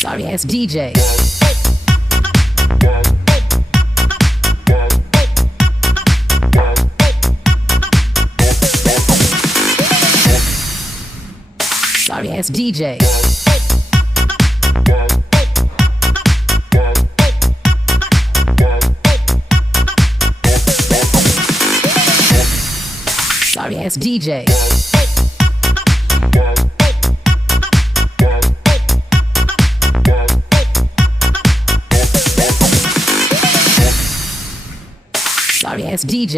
Sorry ass DJ. Sorry ass DJ. Sorry ass DJ. Sorry ass DJ.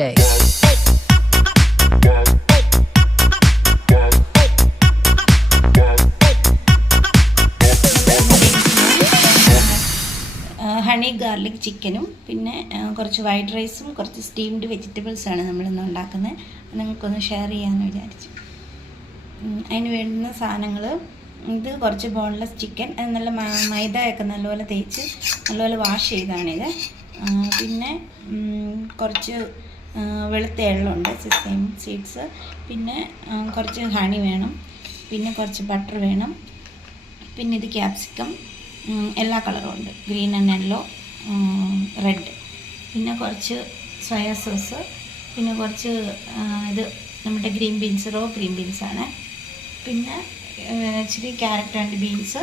Honey garlic ചിക്കനും പിന്നെ കുറച്ച് white റൈസും കുറച്ച് സ്റ്റീംഡ് വെജിറ്റബിൾസാണ് നമ്മളിന്ന് ഉണ്ടാക്കുന്നത്. നിങ്ങൾക്കൊന്ന് ഷെയർ ചെയ്യാമെന്ന് വിചാരിച്ചു. അതിന് വേണ്ടുന്ന സാധനങ്ങൾ ഇത് കുറച്ച് ബോൺലെസ് ചിക്കൻ, നല്ല മൈദയൊക്കെ നല്ലപോലെ തേച്ച് നല്ലപോലെ വാഷ് ചെയ്താണിത്. പിന്നെ കുറച്ച് വെളുത്ത എള്ളുണ്ട്, സിസേം സീഡ്സ്, പിന്നെ കുറച്ച് ഹണി വേണം, പിന്നെ കുറച്ച് ബട്ടർ വേണം, പിന്നെ ഇത് ക്യാപ്സിക്കം എല്ലാ കളറും ഉണ്ട്, ഗ്രീൻ ആൻഡ് യെല്ലോ, റെഡ്, പിന്നെ കുറച്ച് സോയാ സോസ്, പിന്നെ കുറച്ച് ഇത് നമ്മുടെ ഗ്രീൻ ബീൻസ്, റോ ഗ്രീൻ ബീൻസാണ്, പിന്നെ ഇച്ചിരി ക്യാരറ്റ് ആൻഡ് ബീൻസ്,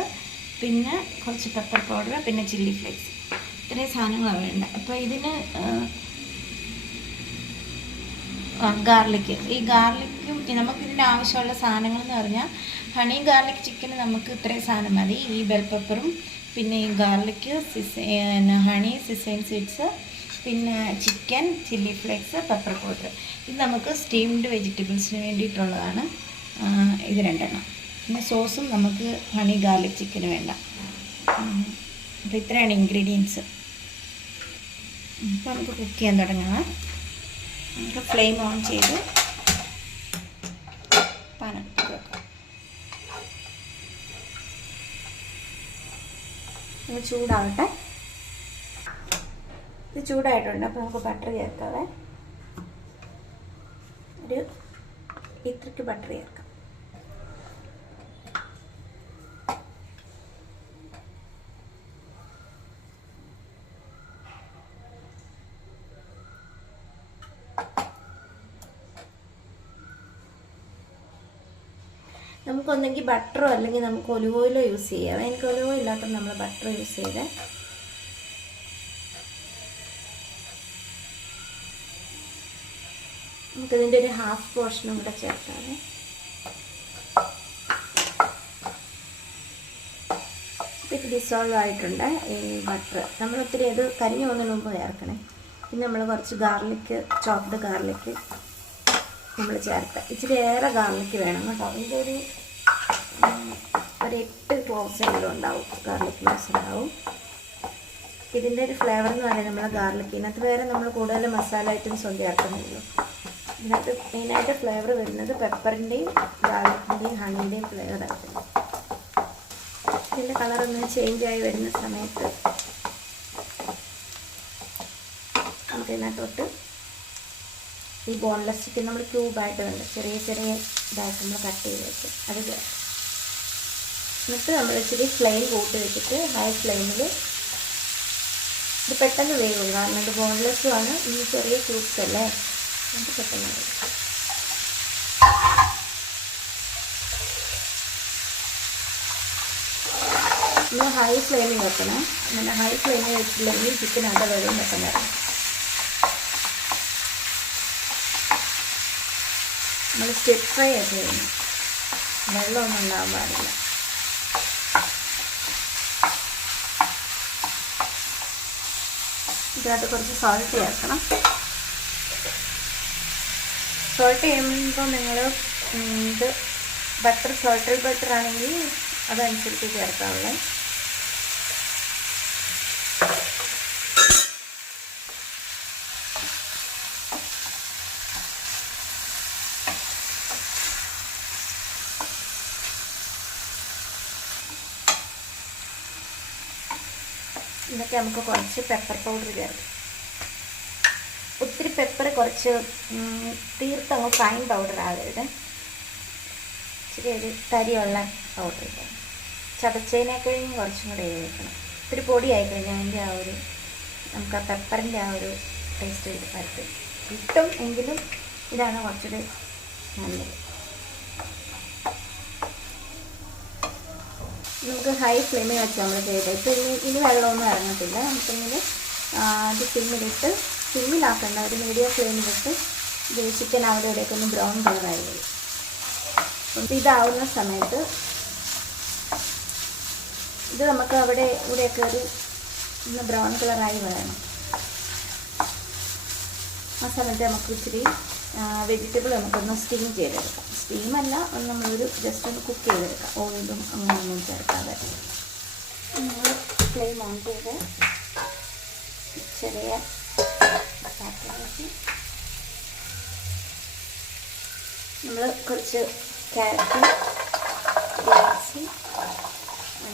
പിന്നെ കുറച്ച് പെപ്പർ പൗഡർ, പിന്നെ ചില്ലി ഫ്ലേക്സ്. ഇത്രയും സാധനങ്ങളാണ് വേണ്ടത്. അപ്പോൾ ഇതിന് ഗാർലിക്ക്, ഈ ഗാർലിക്കും നമുക്കിതിൻ്റെ ആവശ്യമുള്ള സാധനങ്ങൾ എന്ന് പറഞ്ഞാൽ ഹണി ഗാർലിക് ചിക്കന് നമുക്ക് ഇത്രയും സാധനം മതി. ഈ ബെൽ പെപ്പറും പിന്നെ ഈ ഗാർലിക്ക്, ഹണി, സിസേം സീഡ്സ്, പിന്നെ chicken, chilli flakes, pepper powder. ഇത് നമുക്ക് സ്റ്റീംഡ് വെജിറ്റബിൾസിന് വേണ്ടിയിട്ടുള്ളതാണ് ഇത് രണ്ടെണ്ണം. പിന്നെ സോസും നമുക്ക് ഹണി ഗാർലിക് ചിക്കന് വേണ്ട. അപ്പോൾ ഇത്രയാണ് ഇൻഗ്രീഡിയൻസ്. അപ്പോൾ നമുക്ക് കുക്ക് ചെയ്യാൻ തുടങ്ങാം. നമുക്ക് ഫ്ലെയിം ഓൺ ചെയ്ത് പാനെടുത്ത് വെക്കാം. ഇത് ചൂടാവട്ടെ. ഇത് ചൂടായിട്ടുണ്ട്. അപ്പോൾ നമുക്ക് ബട്ടർ ചേർക്കാവേ. ഒരു ഇത്രയ്ക്ക് ബട്ടർ ചേർക്കാം. നമുക്കൊന്നെങ്കിൽ ബട്ടറോ അല്ലെങ്കിൽ നമുക്ക് ഒലിവ് ഓയിലോ യൂസ് ചെയ്യാം. എനിക്ക് ഒലിവ് ഓയിൽ ഇല്ലാത്തപ്പോൾ നമ്മൾ ബട്ടർ യൂസ് ചെയ്തേ. നമുക്കിതിൻ്റെ ഒരു ഹാഫ് പോർഷനും കൂടെ ചേർക്കാതെ. ഇത് ഡിസോൾവ് ആയിട്ടുണ്ട് ഈ ബട്ടർ. നമ്മൾ ഒത്തിരി അത് കരിഞ്ഞു പോകുന്നതിന് മുമ്പ് ചേർക്കണേ. പിന്നെ നമ്മൾ കുറച്ച് ഗാർലിക്ക്, ചോപ്ഡ് ഗാർലിക്ക് നമ്മൾ ചേർക്കുക. ഇച്ചിരി ഏറെ ഗാർലിക്ക് വേണം കേട്ടോ. ഇതൊരു 8 ക്ലോവ്സ് എങ്കിലും ഉണ്ടാവും, ഗാർലിക് ക്ലോവ്സ് ഉണ്ടാവും. ഇതിൻ്റെ ഒരു ഫ്ലേവർ എന്ന് പറയുന്നത് നമ്മൾ ഗാർലിക്ക്, ഇതിനകത്ത് വേറെ നമ്മൾ കൂടുതൽ മസാല ഐറ്റംസ് ഒന്നും ചേർക്കുന്നില്ലല്ലോ. ഇതിനകത്ത് മെയിനായിട്ട് ഫ്ലേവർ വരുന്നത് പെപ്പറിൻ്റെയും ഗാർലിക്കിൻ്റെയും ഹണിയുടെയും ഫ്ലേവർ ആയിരുന്നു. ഇതിൻ്റെ കളറൊന്ന് ചേഞ്ചായി വരുന്ന സമയത്ത് നമുക്ക് ഇതിനകത്തോട്ട് ഈ ബോൺലെസ് ചിക്കൻ നമ്മൾ ക്യൂബായിട്ട് വേണ്ട ചെറിയ ചെറിയ ഇതായിട്ട് നമ്മൾ കട്ട് ചെയ്ത് വെക്കും. അത് ചേർക്കും. എന്നിട്ട് നമ്മൾ ഇച്ചിരി ഫ്ലെയിം കൂട്ടി വെച്ചിട്ട് ഹൈ ഫ്ലെയിമിൽ ഇത് പെട്ടെന്ന് വേവും. കാരണം ഇത് ബോൺലെസ്സും ആണ്, ഈ ചെറിയ ക്യൂബ്സ് അല്ലേ, നമുക്ക് പെട്ടെന്ന് വേവും. നമ്മൾ ഹൈ ഫ്ലെയിമിൽ വെക്കണം. അങ്ങനെ ഹൈ ഫ്ലെയിമിൽ വെച്ചില്ലെങ്കിൽ ചിക്കൻ അത് വെള്ളം പെട്ടെന്ന് വരണം. നമ്മൾ സ്റ്റിർ ഫ്രൈ ഒക്കെ ചെയ്യണം, വെള്ളമൊന്നും ഉണ്ടാകാൻ പാടില്ല. ഇതിനകത്ത് കുറച്ച് സോൾട്ട് ചേർക്കണം. സോൾട്ട് ചെയ്യുമ്പോൾ നിങ്ങൾ ഇത് ബട്ടർ, സോൾട്ടഡ് ബട്ടർ ആണെങ്കിൽ അതനുസരിച്ച് ചേർക്കാവുള്ളൂ. എന്നിട്ട് നമുക്ക് കുറച്ച് പെപ്പർ പൗഡർ ചേർക്കാം. ഒത്തിരി പെപ്പർ കുറച്ച് തീർത്തങ്ങ് ഫൈൻ പൗഡർ ആകരുത്, ഇച്ചിരി ഒരു തരിയുള്ള പൗഡർ ഇടാം. ചതച്ചതിനേക്കഴിഞ്ഞ് കുറച്ചും കൂടെ വെക്കണം. ഒരു പൊടിയായി കഴിഞ്ഞാൽ അതിൻ്റെ ആ ഒരു നമുക്ക് ആ പെപ്പറിൻ്റെ ആ ഒരു ടേസ്റ്റ് കിട്ടും. എങ്കിലും ഇതാണ് കുറച്ചുകൂടി നല്ലത്. നമുക്ക് ഹൈ ഫ്ലെയിമിൽ വെച്ച് നമ്മൾ ചെയ്തത്. ഇപ്പോൾ ഇനി വെള്ളമൊന്നും ഇറങ്ങത്തില്ല. നമുക്കിങ്ങനെ അത് സിമ്മിലാക്കേണ്ട, ഒരു മീഡിയം ഫ്ലെയിമിലിട്ട് ഇത് ചിക്കൻ അവിടെ ഇവിടെയൊക്കെ ഒന്ന് ബ്രൗൺ കളറായി വരും. അപ്പോൾ ഇതാവുന്ന സമയത്ത് ഇത് നമുക്ക് അവിടെ ഇവിടെയൊക്കെ ഒരു ഒന്ന് ബ്രൗൺ കളറായി വേണം. ആ സമയത്ത് നമുക്ക് ഇച്ചിരി വെജിറ്റബിൾ നമുക്കൊന്ന് സ്റ്റീം ചെയ്തെടുക്കാം. സ്റ്റീമല്ല, ഒന്ന് നമ്മളൊരു ജസ്റ്റ് ഒന്ന് കുക്ക് ചെയ്തെടുക്കാം. ഓയിലും അങ്ങനെയൊന്നും ചേർക്കാതെ നമ്മൾ ഫ്ലെയിം ഓൺ ചെയ്ത് ചെറിയ പാത്രമാക്കി നമ്മൾ കുറച്ച് ക്യാരറ്റും ബീൻസും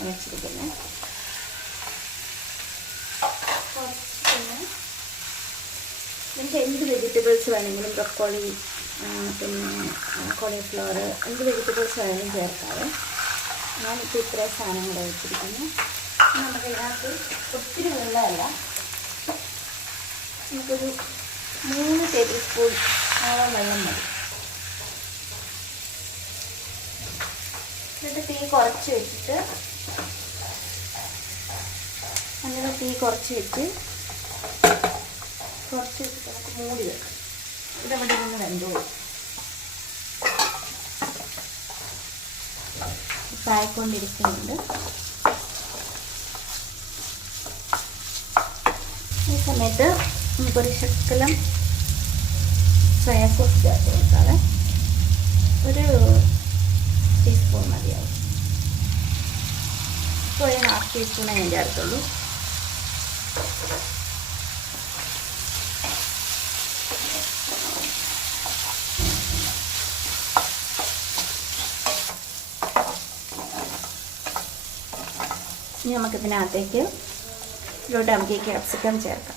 വെച്ചിരിക്കുന്നത്. പിന്നെ നിങ്ങൾക്ക് എന്ത് വെജിറ്റബിൾസ് വേണമെങ്കിലും, ബ്രൊക്കോളി, പിന്നെ കോളിഫ്ലവർ, എന്ത് വെജിറ്റബിൾസ് വേണമെങ്കിലും ചേർക്കാതെ ഞാനിപ്പോൾ ഇത്രയും സാധനങ്ങൾ വെച്ചിരിക്കുന്നു. നമുക്ക് ഇതിനകത്ത് ഒത്തിരി വെള്ളമല്ല, നമുക്കൊരു 3 ടേബിൾ സ്പൂൺ വെള്ളം മതി. എന്നിട്ട് തീ കുറച്ച് വെച്ചിട്ട് അങ്ങനെ കുറച്ച് വെച്ച് നമുക്ക് മൂടി വെക്കാം. ഇതവിടെ നിന്ന് വെന്തോളൂ. ആയിക്കൊണ്ടിരിക്കുന്നുണ്ട്. ഈ സമയത്ത് നമുക്കൊരു ശകലം സോയാ സോസ് ചേർത്ത് കൊടുക്കാതെ ഒരു ടീസ്പൂൺ മതിയാവും. ഇപ്പോൾ ഒരു 1/2 ടീസ്പൂണേ ഞാൻ ചേർത്തുള്ളൂ. ഇനി നമുക്കിതിനകത്തേക്ക് നമുക്ക് ഈ ക്യാപ്സിക്കം ചേർക്കാം.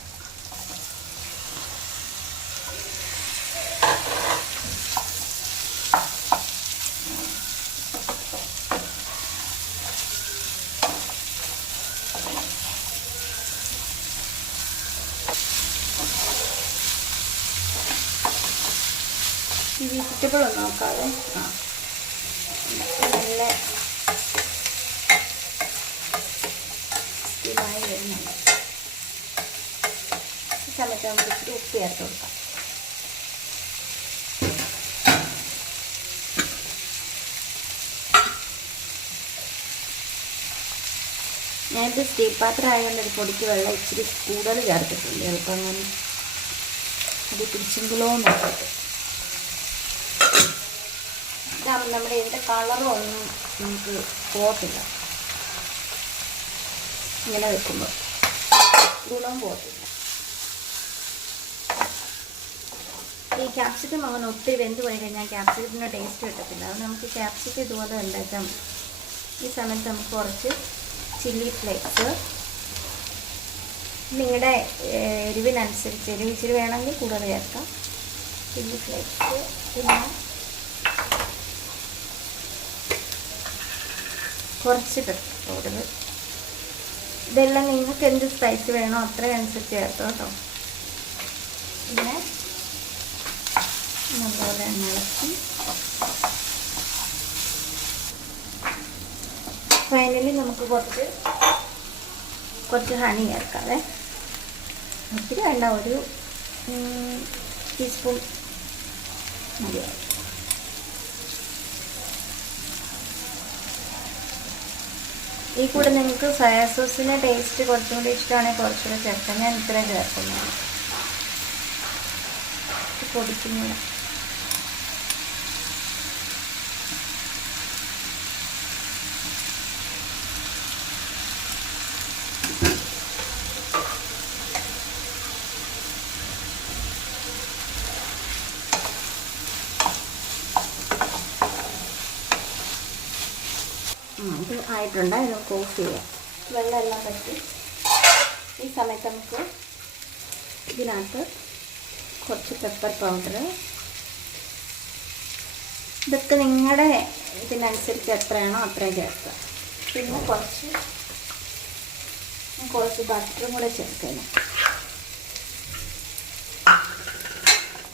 ഈ വെജിറ്റബിൾ ഒന്ന് നോക്കാതെ നല്ല സ്റ്റീമായി വരുന്നുണ്ട്. ഈ സമയത്ത് നമുക്ക് ഇച്ചിരി ഉപ്പ് ചേർത്ത് കൊടുക്കാം. ഞാനിപ്പോൾ സ്റ്റീൽ പാത്രം ആയതുകൊണ്ട് ഒരു പൊടിക്ക് വെള്ളം ഇച്ചിരി കൂടുതൽ ചേർത്തിട്ടുണ്ട്. ചിലപ്പോൾ അങ്ങനെ അത് പിടിച്ചെങ്കിലോ നോക്കിയിട്ട്. ഇതാകുമ്പോൾ നമ്മുടെ ഇതിൻ്റെ കളറും ഒന്നും നമുക്ക് പോകത്തില്ല. ഇങ്ങനെ വെക്കുമ്പോൾ ഗുണവും പോകത്തില്ല. ഈ ക്യാപ്സിക്കം അങ്ങനെ ഒത്തിരി വെന്ത് പോയി കഴിഞ്ഞാൽ ക്യാപ്സിക്കത്തിൻ്റെ ടേസ്റ്റ് കിട്ടത്തില്ല. അത് നമുക്ക് ക്യാപ്സിക്കം ഇതുപോലെ ഉണ്ടാക്കാം. ഈ സമയത്ത് നമുക്ക് കുറച്ച് ചില്ലി ഫ്ലേക്സ്, നിങ്ങളുടെ എരിവിനനുസരിച്ച് എരിവ് ഇച്ചിരി വേണമെങ്കിൽ കൂടുതൽ ചേർക്കാം. ചില്ലി ഫ്ലേക്സ്, പിന്നെ കുറച്ച് പെപ്പർ പൗഡർ. ഇതെല്ലാം നിങ്ങൾക്ക് എന്ത് സ്പൈസ് വേണോ അത്രയും അനുസരിച്ച് ചേർത്തോ കേട്ടോ. പിന്നെ നല്ലപോലെ ഇളക്കി ഫൈനലി നമുക്ക് കുറച്ച് ഹണി ചേർക്കാതെ, ഒത്തിരി വേണ്ട, ഒരു ടീസ്പൂൺ മതിയാവും. ഈ കൂടെ നിങ്ങൾക്ക് സോയാ സോസിൻ്റെ ടേസ്റ്റ് കുറച്ചും കൂടി ഇഷ്ടമാണെങ്കിൽ കുറച്ചുകൂടെ ചേർക്കാം. ഞാൻ ഇത്രയും ചേർക്കുന്നതാണ്. പൊടിക്കുന്നത് ഇത് ആയിട്ടുണ്ട്. ഇത് നമുക്ക് ഓഫ് ചെയ്യാം. വെള്ളമെല്ലാം പറ്റി. ഈ സമയത്ത് നമുക്ക് ഇതിനകത്ത് കുറച്ച് പെപ്പർ പൗഡർ, ഇതൊക്കെ നിങ്ങളുടെ ഇതിനനുസരിച്ച് എത്രയാണോ അത്രയും ചേർക്കുക. പിന്നെ കുറച്ച് ബട്ടറും കൂടെ ചേർക്കണം.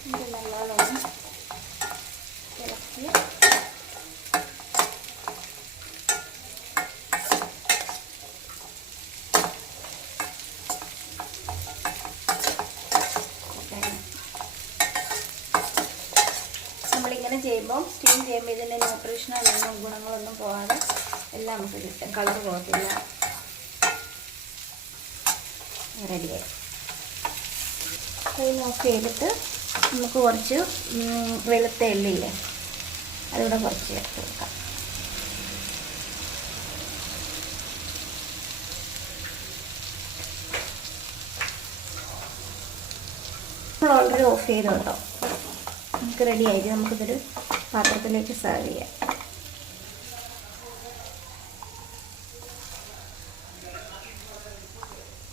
ഇത് നല്ലോണം ഇളക്കി നമ്മളിങ്ങനെ ചെയ്യുമ്പോൾ സ്റ്റീം ചെയ്യുമ്പോൾ ഇതിൻ്റെ ന്യൂട്രീഷനോ അല്ലെങ്കിൽ ഗുണങ്ങളൊന്നും പോകാതെ എല്ലാം നമുക്ക് കിട്ടും. കളർ പോകത്തില്ല. റെഡിയായി. ഫ്ലെയിം ഓഫ് ചെയ്തിട്ട് നമുക്ക് കുറച്ച് വെളുത്ത എള്ളില്ലേ അതിവിടെ കുറച്ച് ചേർത്ത് കൊടുക്കാം. നമ്മൾ ഓൾറെഡി ഓഫ് ചെയ്ത് കേട്ടോ. നമുക്ക് റെഡി ആയിട്ട് നമുക്കിതൊരു പാത്രത്തിലേക്ക് സെർവ് ചെയ്യാം.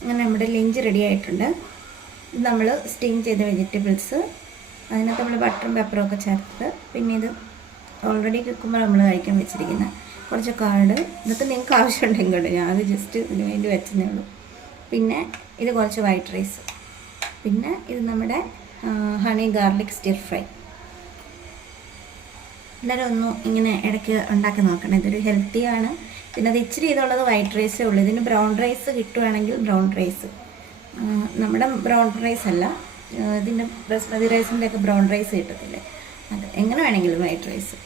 അങ്ങനെ നമ്മുടെ ലഞ്ച് റെഡി ആയിട്ടുണ്ട്. ഇത് നമ്മൾ സ്റ്റീം ചെയ്ത വെജിറ്റബിൾസ്, അതിനകത്ത് നമ്മൾ ബട്ടറും പെപ്പറും ഒക്കെ ചേർത്തത്, പിന്നെ ഇത് ഓൾറെഡി കുക്കുമ്പർ നമ്മൾ കഴിക്കാൻ വെച്ചിരിക്കുന്ന കുറച്ച് കാർഡ്, ഇതൊക്കെ നിങ്ങൾക്ക് ആവശ്യമുണ്ടെങ്കിൽ കേട്ടോ, ഞാൻ അത് ജസ്റ്റ് ഇതിന് വേണ്ടി വെച്ചതേ ഉള്ളൂ. പിന്നെ ഇത് കുറച്ച് വൈറ്റ് റൈസ്, പിന്നെ ഇത് നമ്മുടെ ഹണി ഗാർലിക് സ്റ്റിർ ഫ്രൈ. എല്ലാവരും ഒന്നും ഇങ്ങനെ ഇടയ്ക്ക് ഉണ്ടാക്കി നോക്കണം. ഇതൊരു ഹെൽത്തിയാണ്. പിന്നെ അത് ഇച്ചിരി ഇതുള്ളത് വൈറ്റ് റൈസേ ഉള്ളൂ. ഇതിന് ബ്രൗൺ റൈസ് കിട്ടുവാണെങ്കിൽ ബ്രൗൺ റൈസ്, നമ്മുടെ ബ്രൗൺ റൈസ് അല്ല, ഇതിൻ്റെ ബസ്മതി റൈസിൻ്റെ ഒക്കെ ബ്രൗൺ റൈസ് കിട്ടത്തില്ലേ, അത് എങ്ങനെ വേണമെങ്കിലും വൈറ്റ് റൈസ്.